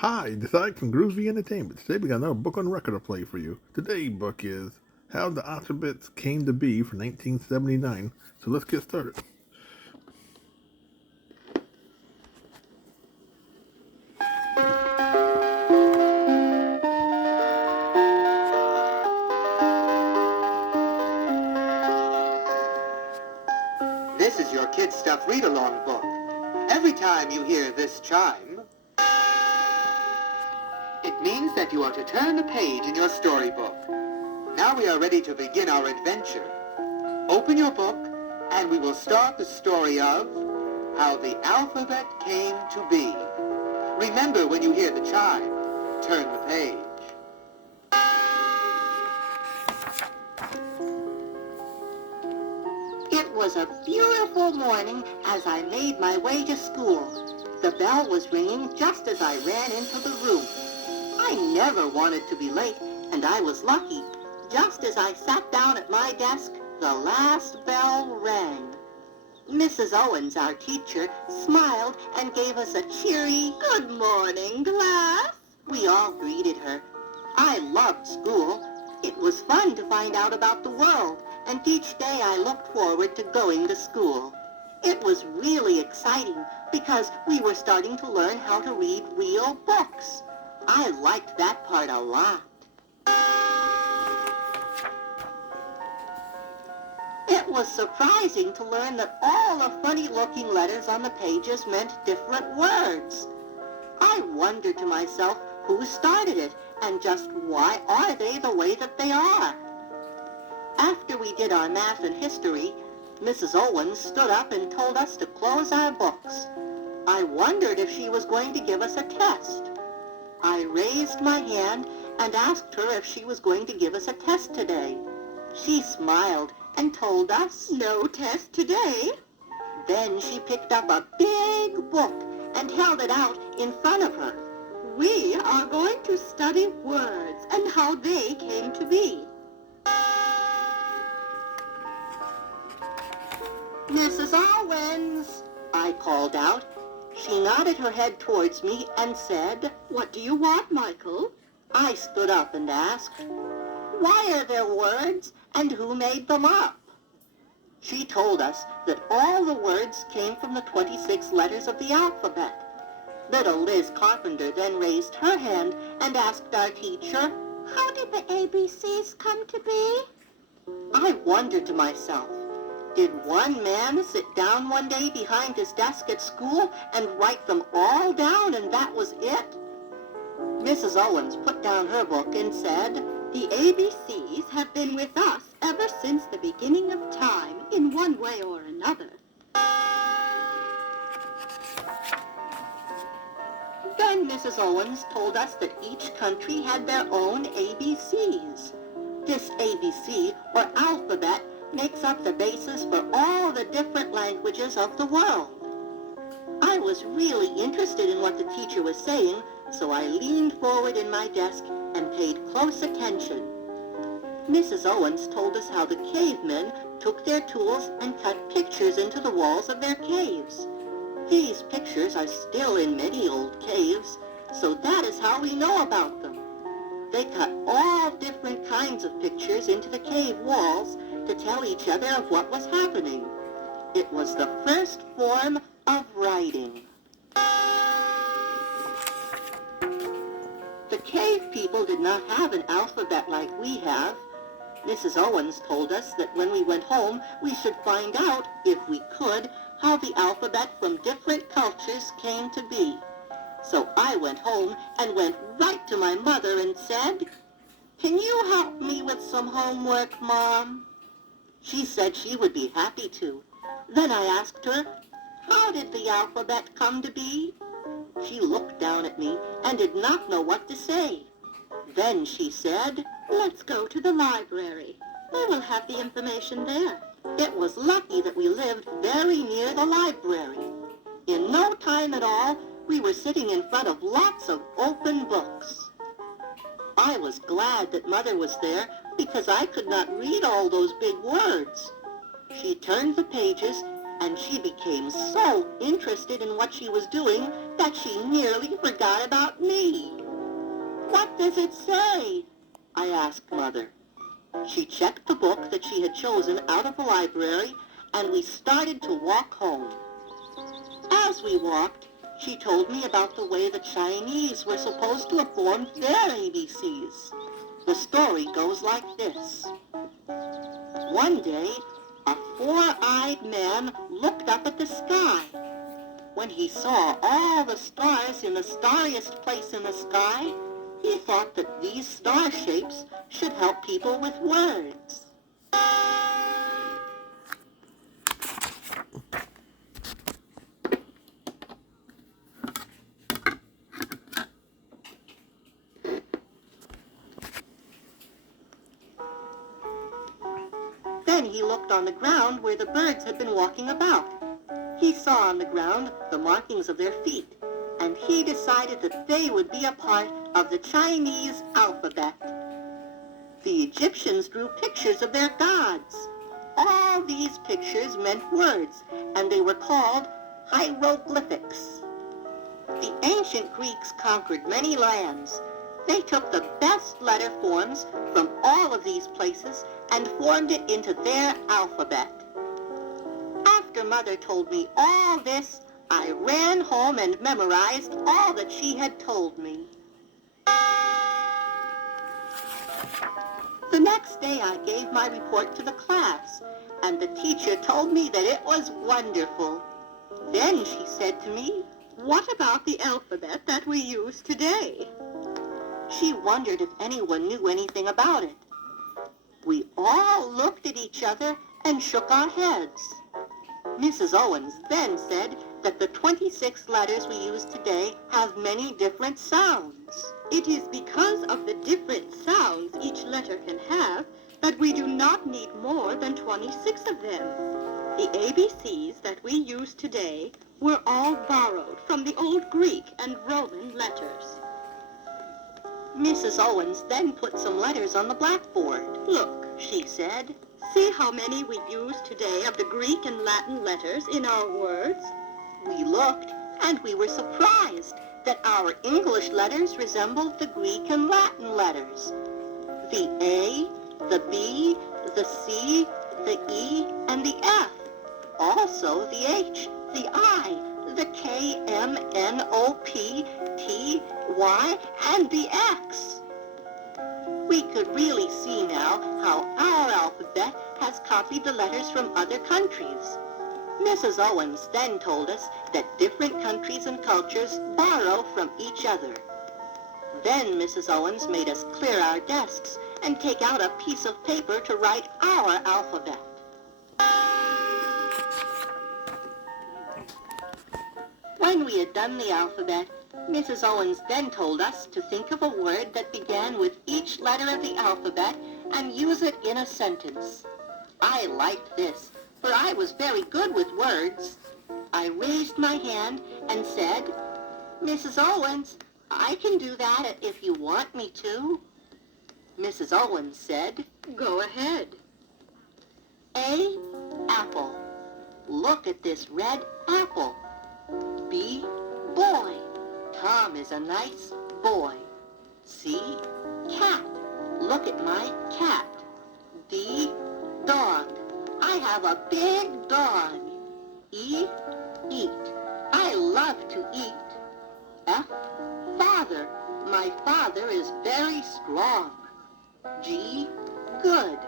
Hi, this is Ike from Groovy Entertainment. Today we got another book on record to play for you. Today's book is How the Alphabet Came to Be from 1979. So let's get started. This is your Kid Stuff read-along book. Every time you hear this chime, it means that you are to turn the page in your storybook. Now we are ready to begin our adventure. Open your book, and we will start the story of How the Alphabet Came to Be. Remember, when you hear the chime, turn the page. It was a beautiful morning as I made my way to school. The bell was ringing just as I ran into the room. I never wanted to be late, and I was lucky. Just as I sat down at my desk, the last bell rang. Mrs. Owens, our teacher, smiled and gave us a cheery, "Good morning, class." We all greeted her. I loved school. It was fun to find out about the world, and each day I looked forward to going to school. It was really exciting because we were starting to learn how to read real books. I liked that part a lot. It was surprising to learn that all the funny-looking letters on the pages meant different words. I wondered to myself who started it and just why are they the way that they are. After we did our math and history, Mrs. Owens stood up and told us to close our books. I wondered if she was going to give us a test. I raised my hand and asked her if she was going to give us a test today. She smiled and told us, "No test today." Then she picked up a big book and held it out in front of her. "We are going to study words and how they came to be." "Mrs. Owens," I called out. She nodded her head towards me and said, "What do you want, Michael?" I stood up and asked, "Why are there words and who made them up?" She told us that all the words came from the 26 letters of the alphabet. Little Liz Carpenter then raised her hand and asked our teacher, "How did the ABCs come to be?" I wondered to myself, did one man sit down one day behind his desk at school and write them all down and that was it? Mrs. Owens put down her book and said, "The ABCs have been with us ever since the beginning of time in one way or another." Then Mrs. Owens told us that each country had their own ABCs. This ABC, or alphabet, makes up the basis for all the different languages of the world. I was really interested in what the teacher was saying, so I leaned forward in my desk and paid close attention. Mrs. Owens told us how the cavemen took their tools and cut pictures into the walls of their caves. These pictures are still in many old caves, so that is how we know about them. They cut all different kinds of pictures into the cave walls to tell each other of what was happening. It was the first form of writing. The cave people did not have an alphabet like we have. Mrs. Owens told us that when we went home, we should find out, if we could, how the alphabet from different cultures came to be. So I went home and went right to my mother and said, "Can you help me with some homework, Mom?" She said she would be happy to. Then I asked her, "How did the alphabet come to be?" She looked down at me and did not know what to say. Then she said, "Let's go to the library. They will have the information there." It was lucky that we lived very near the library. In no time at all, we were sitting in front of lots of open books. I was glad that Mother was there because I could not read all those big words. She turned the pages and she became so interested in what she was doing that she nearly forgot about me. "What does it say?" I asked Mother. She checked the book that she had chosen out of the library, and we started to walk home. As we walked, she told me about the way the Chinese were supposed to have formed their ABCs. The story goes like this. One day, a four-eyed man looked up at the sky. When he saw all the stars in the starriest place in the sky, he thought that these star shapes should help people with words. Then he looked on the ground where the birds had been walking about. He saw on the ground the markings of their feet, and he decided that they would be a part of the Chinese alphabet. The Egyptians drew pictures of their gods. All these pictures meant words, and they were called hieroglyphics. The ancient Greeks conquered many lands. They took the best letter forms from all of these places and formed it into their alphabet. After Mother told me all this, I ran home and memorized all that she had told me. The next day I gave my report to the class, and the teacher told me that it was wonderful. Then she said to me, "What about the alphabet that we use today?" She wondered if anyone knew anything about it. We all looked at each other and shook our heads. Mrs. Owens then said that the 26 letters we use today have many different sounds. It is because of the different sounds each letter can have that we do not need more than 26 of them. The ABCs that we use today were all borrowed from the old Greek and Roman letters. Mrs. Owens then put some letters on the blackboard. "Look," she said, "see how many we use today of the Greek and Latin letters in our words?" We looked, and we were surprised that our English letters resembled the Greek and Latin letters. The A, the B, the C, the E, and the F. Also the H, the I, the K, M, N, O, P, T, Y, and the X. We could really see now how our alphabet has copied the letters from other countries. Mrs. Owens then told us that different countries and cultures borrow from each other. Then Mrs. Owens made us clear our desks and take out a piece of paper to write our alphabet. When we had done the alphabet, Mrs. Owens then told us to think of a word that began with each letter of the alphabet and use it in a sentence. I liked this, for I was very good with words. I raised my hand and said, "Mrs. Owens, I can do that if you want me to." Mrs. Owens said, "Go ahead." A, apple. Look at this red apple. B, boy. Tom is a nice boy. C, cat. Look at my cat. D, dog. I have a big dog. E, eat. I love to eat. F, father. My father is very strong. G, good.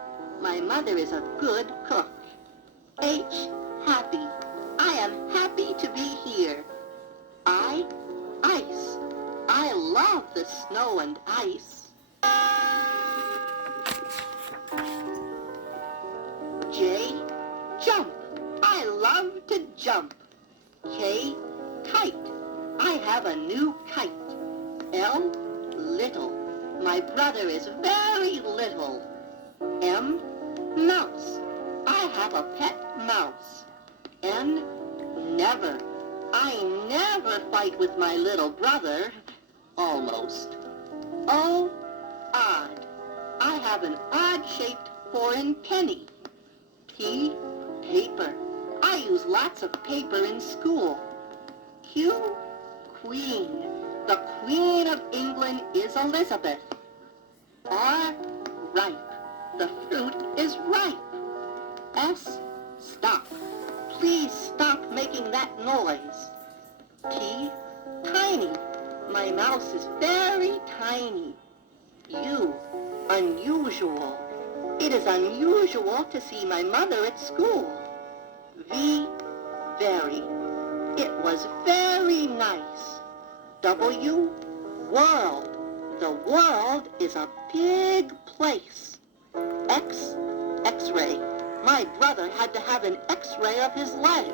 My mother is a good cook. H, happy. I am happy to be here. I, ice. I love the snow and ice. J, jump. I love to jump. K, kite. I have a new kite. L, little. My brother is very little. M, mouse. I have a pet mouse. N, never. I never fight with my little brother. Almost. O, odd. I have an odd-shaped foreign penny. P, paper. I use lots of paper in school. Q, Queen. The Queen of England is Elizabeth. R, ripe. The fruit is ripe. S, stop. Please stop making that noise. T, tiny. My mouse is very tiny. U, unusual. It is unusual to see my mother at school. V, very. It was very nice. W, world. The world is a big place. X, X-ray. My brother had to have an X-ray of his leg.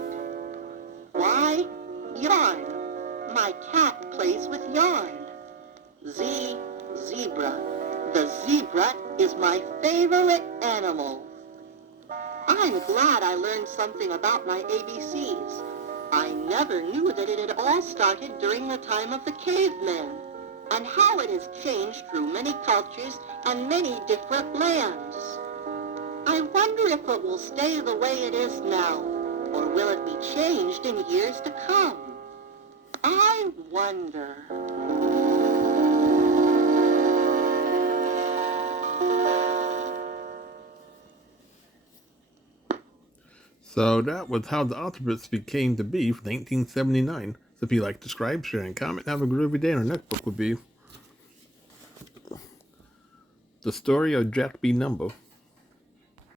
Y, yarn. My cat plays with yarn. Z, zebra. The zebra is my favorite animal. I'm glad I learned something about my ABCs. I never knew that it had all started during the time of the cavemen, and how it has changed through many cultures and many different lands. I wonder if it will stay the way it is now, or will it be changed in years to come? I wonder. So that was how the alphabets became to be for 1979. So if you like, subscribe, share, and comment, have a groovy day. And our next book would be The Story of Jack B. Number.